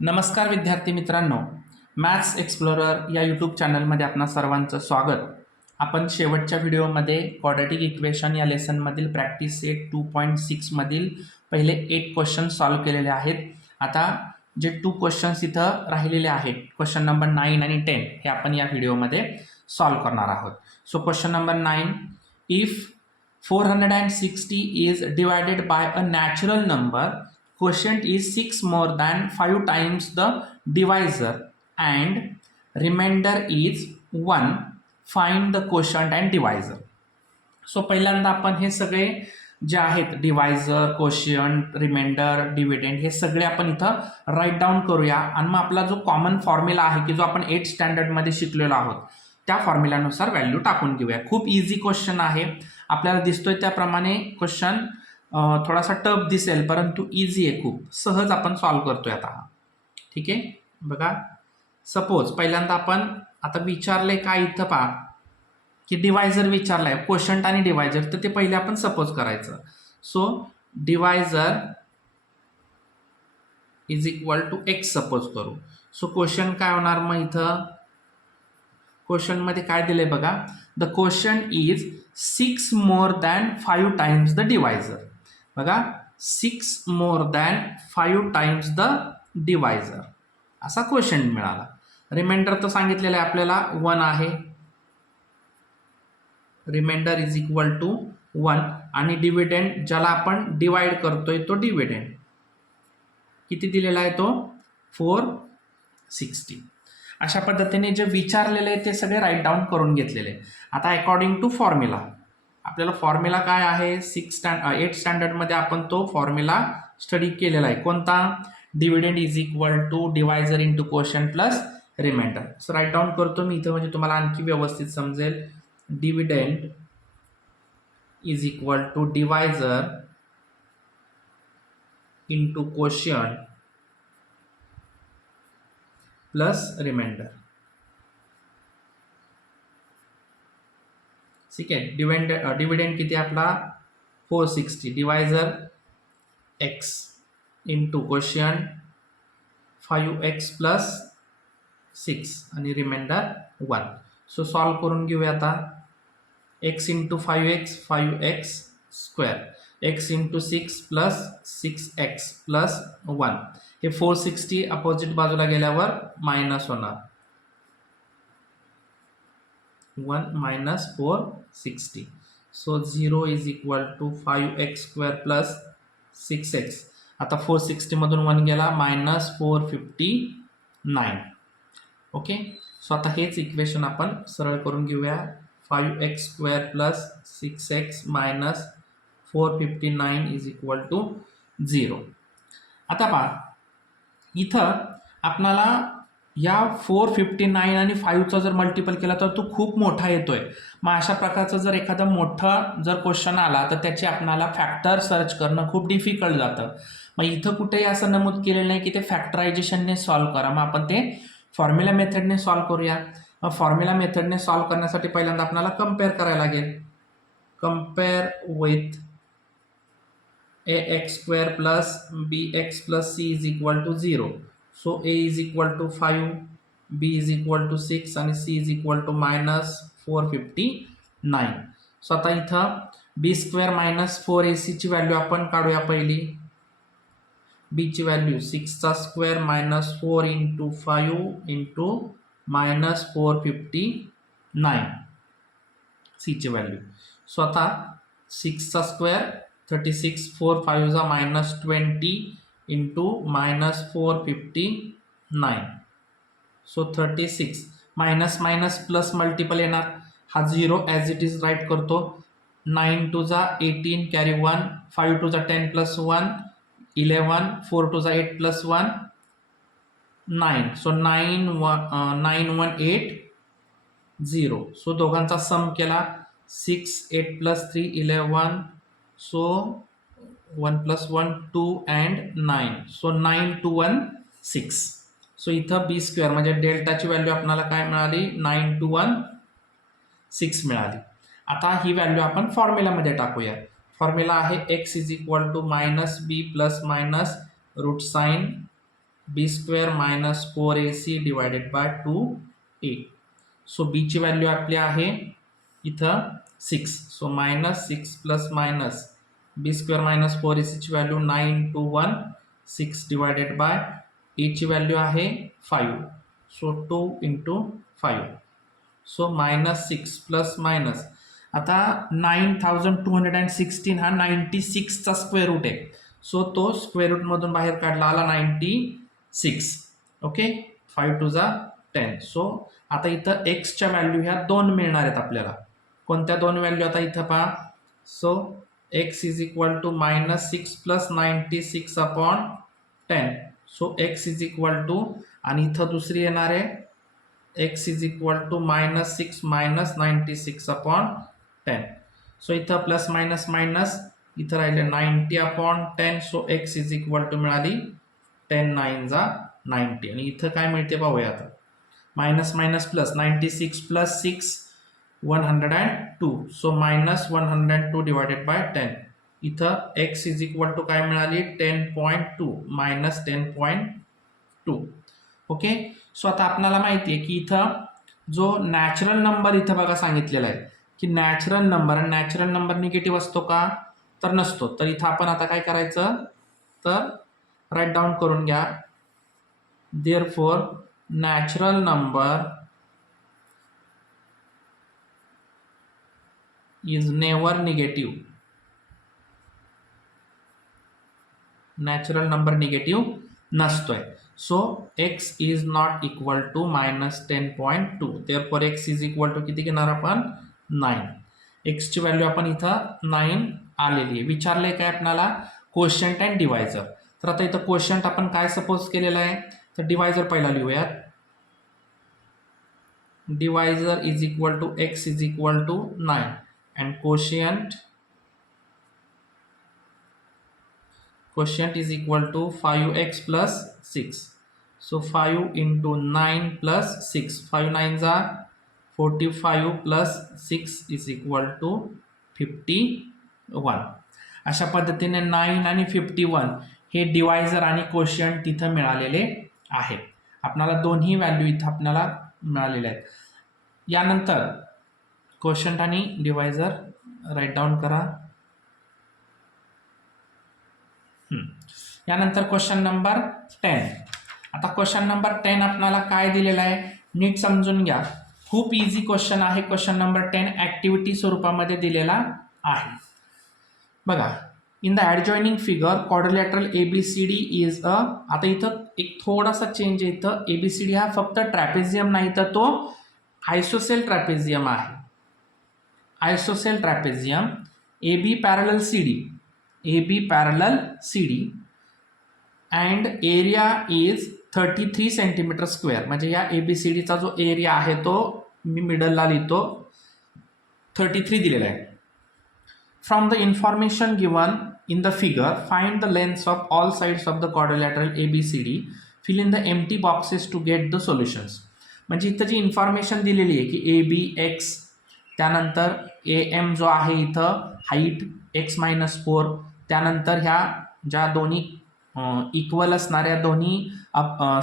नमस्कार विद्यार्थी मित्रांनो, मॅथ्स एक्सप्लोरर या यूट्यूब चॅनलमध्ये आपणा सर्वांचं स्वागत. आपण शेवटच्या व्हिडिओमध्ये क्वाड्रॅटिक इक्वेशन या लेसनमधील प्रॅक्टिस सेट 2.6 मधील पहिले 8 क्वेश्चन सॉल्व्ह केलेले आहेत. आता जे 2 क्वेश्चन्स इथं राहिलेले आहेत, क्वेश्चन नंबर 9 आणि 10 हे आपण या व्हिडिओमध्ये सॉल्व्ह करणार आहोत. So question number 9, if 460 is divided by a natural number, quotient is 6 more than 5 times the divisor and remainder is 1. Find the quotient and divisor. So पहिल्यांदा आपण हे सगळे जे आहेत डिवायझर, कोशियंट, रिमाइंडर, डिव्हिडंड हे सगळे आपण इथं राईट डाऊन करूया आणि मग आपला जो कॉमन फॉर्म्युला आहे की जो आपण 8th स्टँडर्डमध्ये शिकलेलो आहोत त्या फॉर्म्युल्यानुसार व्हॅल्यू टाकून घेऊया. खूप इझी क्वेश्चन आहे. आपल्याला दिसतोय त्याप्रमाणे क्वेश्चन थोडासा टफ दिसेल परंतु इझी आहे, खूप सहज आपण सॉल्व्ह करतोय आता. ठीक आहे, बघा. सपोज पहिल्यांदा आपण आता विचारलंय काय इथं पहा की डिवायझर विचारलाय, कोशंट आणि डिवायझर, तर ते पहिले आपण सपोज करायचं. So divisor is equal to x suppose करू. सो क्वेश्चन काय होणार मग इथं क्वेश्चन मध्ये काय दिलंय बघा, the question is 6 more than 5 times the divisor. बघा, 6 more than 5 times the divisor असा क्वेश्चन मिळाला. रिमाइंडर तर सांगितलेलं आहे आपल्याला 1 आहे, रिमाइंडर इज इक्वल टू 1 आणि डिव्हिडंड ज्याला आपण डिवाइड करतोय तो डिव्हिडंड किती दिलेला आहे तो 460. अशा पद्धतीने जे विचारलेले आहे ते सगळे राईट डाऊन करून घेतलेले. आता अकॉर्डिंग टू फॉर्म्युला आपल्याला फॉर्म्युला काय आहे 8th स्टँडर्डमध्ये आपण तो फॉर्म्युला स्टडी केलेला आहे. कोणता? Dividend is equal to divisor into quotient plus remainder. So write down करतो मी इथं म्हणजे तुम्हाला आणखी व्यवस्थित समजेल. Dividend is equal to divisor into quotient plus remainder. ठीक आहे. डिव्हिडंड किती आपला 460, divisor x into quotient 5x plus 6 आणि रिमाइंडर 1. सो सॉल्व करून घेऊया आता. x into 5x 5x square, x into 6 plus 6x plus 1. हे 460 अपोजिट बाजूला गेल्यावर मायनस होणार, 1 minus 460. So 0 is equal to 5x square plus 6x. आता 460 मधून 1 गेला मायनस 459. ओके. सो आता हेच इक्वेशन आपण सरळ करून घेऊया. 5x square plus 6x minus 459 is equal to 0. आता पहा इथं आपणाला या 459 आणि 5चा जर मल्टिपल केला तर तो खूप मोठा येतोय. मग अशा प्रकारचं जर एखादा मोठा जर क्वेश्चन आला तर त्याची आपणाला फॅक्टर सर्च करणं खूप डिफिकल्ट जातं. मग इथं कुठेही असं नमूद केलेलं नाही की ते फॅक्टरायझेशनने सॉल्व्ह करा. मग आपण ते फॉर्म्युला मेथडने सॉल्व्ह करूया. मग फॉर्म्युला मेथडने सॉल्व्ह करण्यासाठी पहिल्यांदा आपल्याला कम्पेअर करायला लागेल. Compare with ax square plus bx plus c is equal to 0. So a is equal to 5, b is equal to 6 आणि c is equal to minus 459. So आता इथं b स्क्वेअर मायनस 4ac ची value आपण काढूया पहिली. b ची value 6चा square minus 4 into 5 into minus 459 c ची व्हॅल्यू. सो आता 6चा square 36, 4 5 minus 20 into minus 459. So 36 minus minus plus multiple येणार. हा 0 ॲज इट इज राईट करतो. 9 2 18 carry 1, 5 2 10 plus 1 11, 4 2 8 plus 1 9. So 9 1 8 0. So दोघांचा सम केला 6 8 plus 3 11. So 1 plus 1 2 and 9. So 9 2 1 6. So इथं बी square म्हणजे डेल्टाची व्हॅल्यू आपल्याला काय मिळाली 9 2 1 6 मिळाली. आता ही व्हॅल्यू आपण फॉर्म्युलामध्ये टाकूया. फॉर्म्युला आहे x is equal to minus B plus minus root sign B square minus 4ac divided by 2a. So बीची व्हॅल्यू आपली आहे इथं 6. So -6 plus minus B square minus 4ac ची व्हॅल्यू 9 2 1 6 डिवायडेड बाय a ची व्हॅल्यू आहे 5. So 2 into 5. So -6 plus minus आता 9216 हा 96चा स्क्वेअर रूट आहे. सो तो स्क्वेअर रूट मधून बाहेर काढला आला 96. ओके 5 2 जा 10. सो आता इथं एक्सच्या व्हॅल्यू ह्या 2 मिळणार आहेत आपल्याला. कोणत्या 2 व्हॅल्यू आता इथं पहा. So x is equal to -6 plus 96 upon 10. So x is equal to आणि इथं दुसरी येणार आहे x is equal to -6 minus 96 upon 10. So इथं प्लस मायनस मायनस इथं राहिले 90 upon 10. So x is equal to मिळाली 10 9 जा 90 आणि इथं काय मिळते पाहूया आता. Minus minus plus 96 plus 6 102. So -102 divided by 10. इथं x इज इक्वल टू काय मिळाली 10.2 मायनस 10.2. ओके. सो आता आपल्याला माहिती आहे की इथं जो नॅचरल नंबर इथं बघा सांगितलेला आहे की नॅचरल नंबर निगेटिव्ह असतो का तर नसतो. तर इथं आपण आता काय करायचं तर राईट डाऊन करून घ्या. Therefore natural number is never negative. Natural number negative नसतोय. So x is not equal to -10.2. Therefore x is equal to किती घेणार आपण 9. x ची व्हॅल्यू आपण इथं 9 आलेली आहे. विचारलंय काय आपल्याला कोशंट अँड डिवायझर. तर आता इथं कोशंट आपण काय सपोज केलेलं आहे तर डिवायझर पहिला लिहूयात. Divisor is equal to x is equal to 9 and quotient is equal to 5x plus 6. So 5 into 9 plus 6. 5 9s are 45 plus 6 is equal to 51. अशा पद्धतीने 9 आणि 51 हे डिवायझर आणि कोशंट तिथं मिळालेले आहेत. आपल्याला दोन्ही व्हॅल्यू इथं आपल्याला मिळालेले आहेत. यानंतर कोशंट आणि डिवायझर राईट डाऊन करा. यानंतर क्वेश्चन नंबर 10. आता क्वेश्चन नंबर 10 आपल्याला काय दिलेला आहे नीट समजून घ्या. खूप इझी क्वेश्चन आहे. क्वेश्चन नंबर 10 ऍक्टिव्हिटी स्वरूपामध्ये दिलेला आहे. बघा in the adjoining figure quadrilateral ABCD is a. आता इथं एक थोडासा चेंज आहे. इथं ABCD हा फक्त ट्रॅपेझियम नाही तर तो आयसोसेल ट्रॅपेझियम आहे. Isosceles trapezium AB parallel CD and area is 33 centimetre square. म्हणजे या ABCDचा जो एरिया आहे तो मी मिडलला लिहितो 33 दिलेला आहे. From the information given in the figure find the lengths of all sides of the quadrilateral ABCD. Fill in the empty boxes to get the solutions. म्हणजे इथं जी इन्फॉर्मेशन दिलेली आहे की AB x त्यानंतर AM जो आहे इथं हाईट x-4 त्यानंतर ह्या ज्या दोन्ही इक्वल असणाऱ्या दोन्ही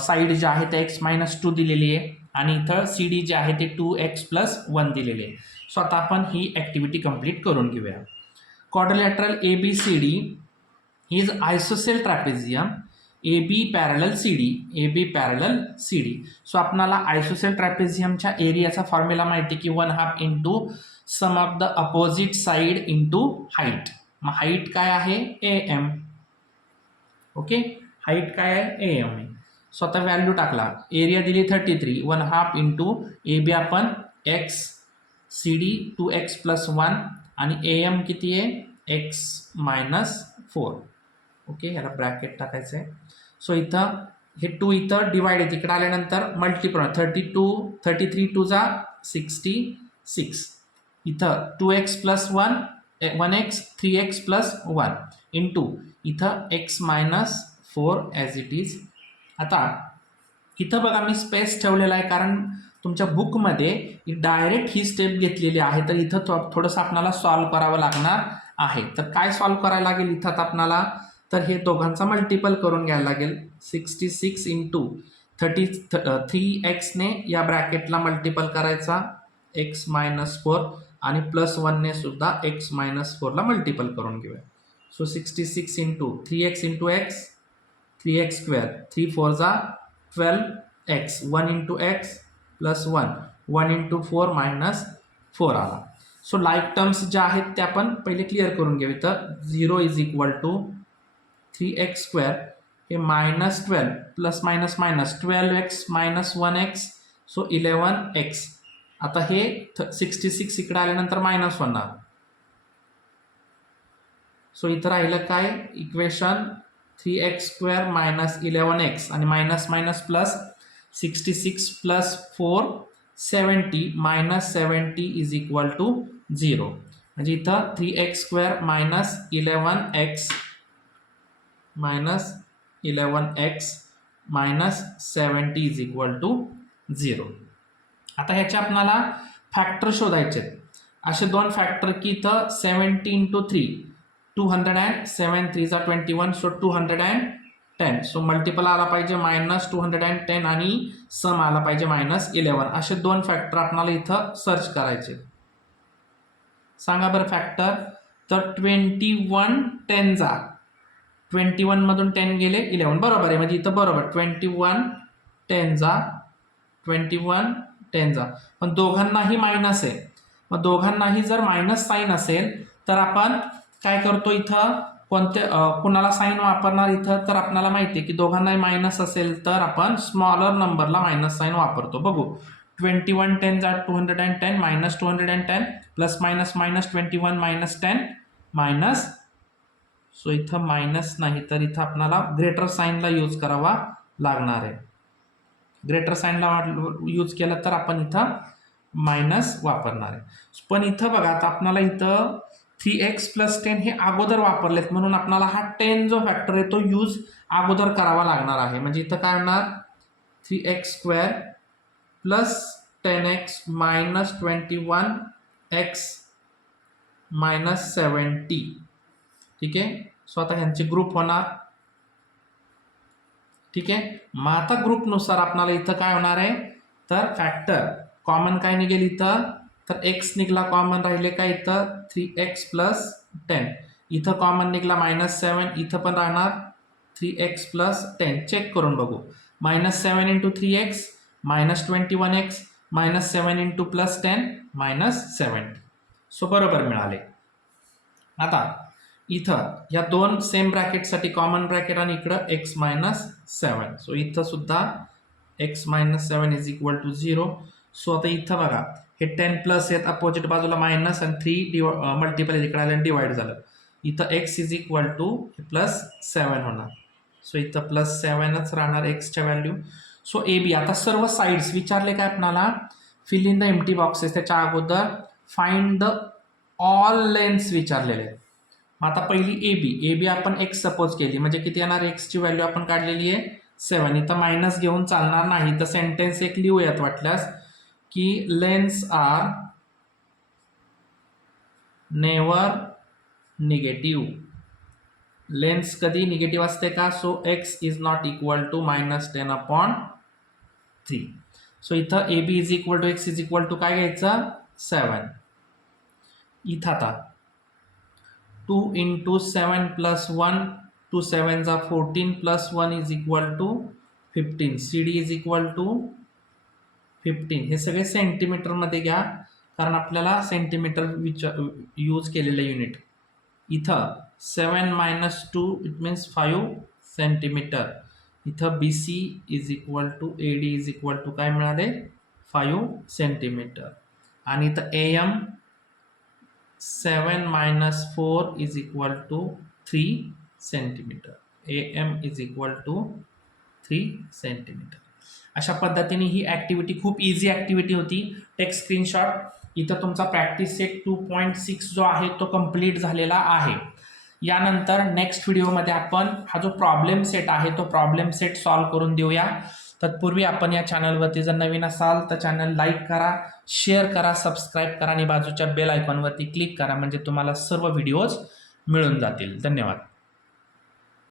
साईड ज्या आहेत त्या x-2 दिलेली आहे आणि इथं CD जे आहे ते 2x+1 दिलेले आहे. सो आता आपण ही ॲक्टिव्हिटी कंप्लीट करून घेऊया. Quadrilateral ABCD is isosceles trapezium AB parallel CD. So आपल्याला आयसोसेल ट्रॅपेझियमच्या एरियाचा फॉर्म्युला माहिती की 1/2 into sum of the opposite side into height. मग हाईट काय आहे AM. ओके हाईट काय आहे AM आहे. सो आता व्हॅल्यू टाकला. एरिया दिली 33 1/2 इंटू AB आपण x CD 2x+1 आणि AM किती आहे x-4. ओके याला ब्रॅकेट टाकायचं आहे. सो इथं हे 2 इथं डिवाइड आहे तिकडे आल्यानंतर मल्टिप्लाय 33 2 जा 66. इथं 2x+1 1x 3x+1 इंटू इथं x-4 ॲज इट इज. आता इथं बघा मी स्पेस ठेवलेला आहे कारण तुमच्या बुकमध्ये डायरेक्ट ही स्टेप घेतलेली आहे तर इथं थोडंसं आपल्याला सॉल्व करावं लागणार आहे. तर काय सॉल्व करायला लागेल इथं आपल्याला तर हे दोघांचा मल्टिपल करून घ्यायला लागेल. 66 इंटू 3x ने या ब्रॅकेटला मल्टिपल करायचा x मायनस 4 आणि +1 ने सुद्धा x मायनस 4 ला मल्टिपल करून घेऊया. So 66 into 3x into x 3x square 3 4 जा 12x 1 into x plus 1 into 4 minus 4 आला. सो लाईक टर्म्स ज्या आहेत त्या आपण पहिले क्लिअर करून घेऊ. तर 0 is equal to 3x square हे -12 plus minus minus 12x minus 1x so 11x. आता हे 66 इकडे आल्यानंतर -1 होणार. सो इथं राहिलं काय equation 3x square minus 11x आणि minus minus plus 66 plus 4 70 minus 70 is equal to 0. म्हणजे इथं 3x square minus 11x minus 11x minus 70 is equal to 0. आता ह्याचे आपल्याला फॅक्टर शोधायचे आहेत. असे दोन फॅक्टर की इथं 70 इंटू 3 207 3 जा 21 सो 210 सो मल्टिपल आला पाहिजे -210 आणि सम आला पाहिजे -11. असे दोन फॅक्टर आपल्याला इथं सर्च करायचे. सांगा बरं फॅक्टर. तर 21 10 जा 21 मधून 10 गेले 11 बरोबर आहे. म्हणजे इथं बरोबर 21 10 जा 21 10 जा पण दोघांनाही मायनस आहे. मग दोघांनाही जर मायनस साईन असेल तर आपण काय करतो इथं कुणाला साईन वापरणार इथं. तर आपल्याला माहिती आहे की दोघांनाही मायनस असेल तर आपण स्मॉलर नंबरला मायनस साईन वापरतो. बघू 21 10 जा 210 minus 210 plus minus minus 21 minus 10 minus. So इथं मायनस नाही तर इथं आपल्याला ग्रेटर साईनला यूज करावा लागणार आहे. ग्रेटर साईनला यूज केलं तर आपण इथं मायनस वापरणार आहे. पण इथं बघा आता आपल्याला इथं 3x प्लस 10 हे अगोदर वापरलेत म्हणून आपल्याला हा 10 जो फॅक्टर आहे तो यूज अगोदर करावा लागणार आहे. म्हणजे इथं काय होणार 3x square plus 10x minus 21x minus 70. ठीक आहे. सो आता ह्यांचे ग्रुप होणार. ठीक आहे. मग आता ग्रुपनुसार आपल्याला इथं काय होणार आहे तर फॅक्टर कॉमन काय निघेल इथं तर x निघला कॉमन राहिले काय इथं 3x प्लस 10 इथं कॉमन निघला -7 इथं पण राहणार 3x प्लस 10. चेक करून बघू -7 into 3x minus 21x minus 7 into plus 10 minus 70. So बरोबर मिळाले. आता इथं या दोन सेम ब्रॅकेटसाठी कॉमन ब्रॅकेट आणि इकडं x मायनस 7. सो इथं सुद्धा x minus 7 is equal to 0. So आता इथं बघा हे 10 प्लस आहेत अपोजिट बाजूला मायनस आणि 3 मल्टिपल इकडे आले डिवाइड झालं. इथं x is equal two plus 7 होणार. सो इथं प्लस 7च राहणार एक्सच्या व्हॅल्यू. सो ए बी आता सर्व साईड्स विचारले काय आपणाला fill in the empty boxes. त्याच्या अगोदर फाइंड द ऑल लेन्थ्स विचारलेले आहेत. मग आता पहिली ए बी आपण x सपोज केली म्हणजे किती येणार एक्सची व्हॅल्यू आपण काढलेली आहे 7. इथं मायनस घेऊन चालणार नाही तर सेंटेन्स एक लिहूयात वाटल्यास की lengths are never negative. Lengths कधी निगेटिव्ह असते का. So x is not equal to -10/3. So इथं A B is equal to X is equal to काय घ्यायचं 7. इथं आता 2 इंटू 7 प्लस 1 2 7 जा 14 plus 1 is equal to 15. C D is equal to 15. हे सगळे सेंटीमीटरमध्ये घ्या कारण आपल्याला सेंटीमीटर यूज केलेलं युनिट. इथं 7 मायनस 2 इट मीन्स 5 सेंटीमीटर. इथं B C is equal to A D is equal to काय मिळाले 5 सेंटीमीटर. आणि इथं A M 7 minus 4 is equal to 3 centimetre. A M is equal to 3 centimetre. अशा पद्धतीने ही ॲक्टिव्हिटी खूप इझी ॲक्टिव्हिटी होती. Take screenshot. इथं तुमचा प्रॅक्टिस सेट 2.6 जो आहे तो कंप्लीट झालेला आहे. यानंतर नेक्स्ट व्हिडिओमध्ये आपण हा जो प्रॉब्लेम सेट आहे तो प्रॉब्लेम सेट सॉल्व करून देऊया. तत्पूर्वी आपण या चॅनलवरती जर नवीन असाल तर चॅनल लाईक करा, शेअर करा, सबस्क्राईब करा आणि बाजूच्या बेल आयकॉनवरती क्लिक करा म्हणजे तुम्हाला सर्व व्हिडिओज मिळून जातील. धन्यवाद.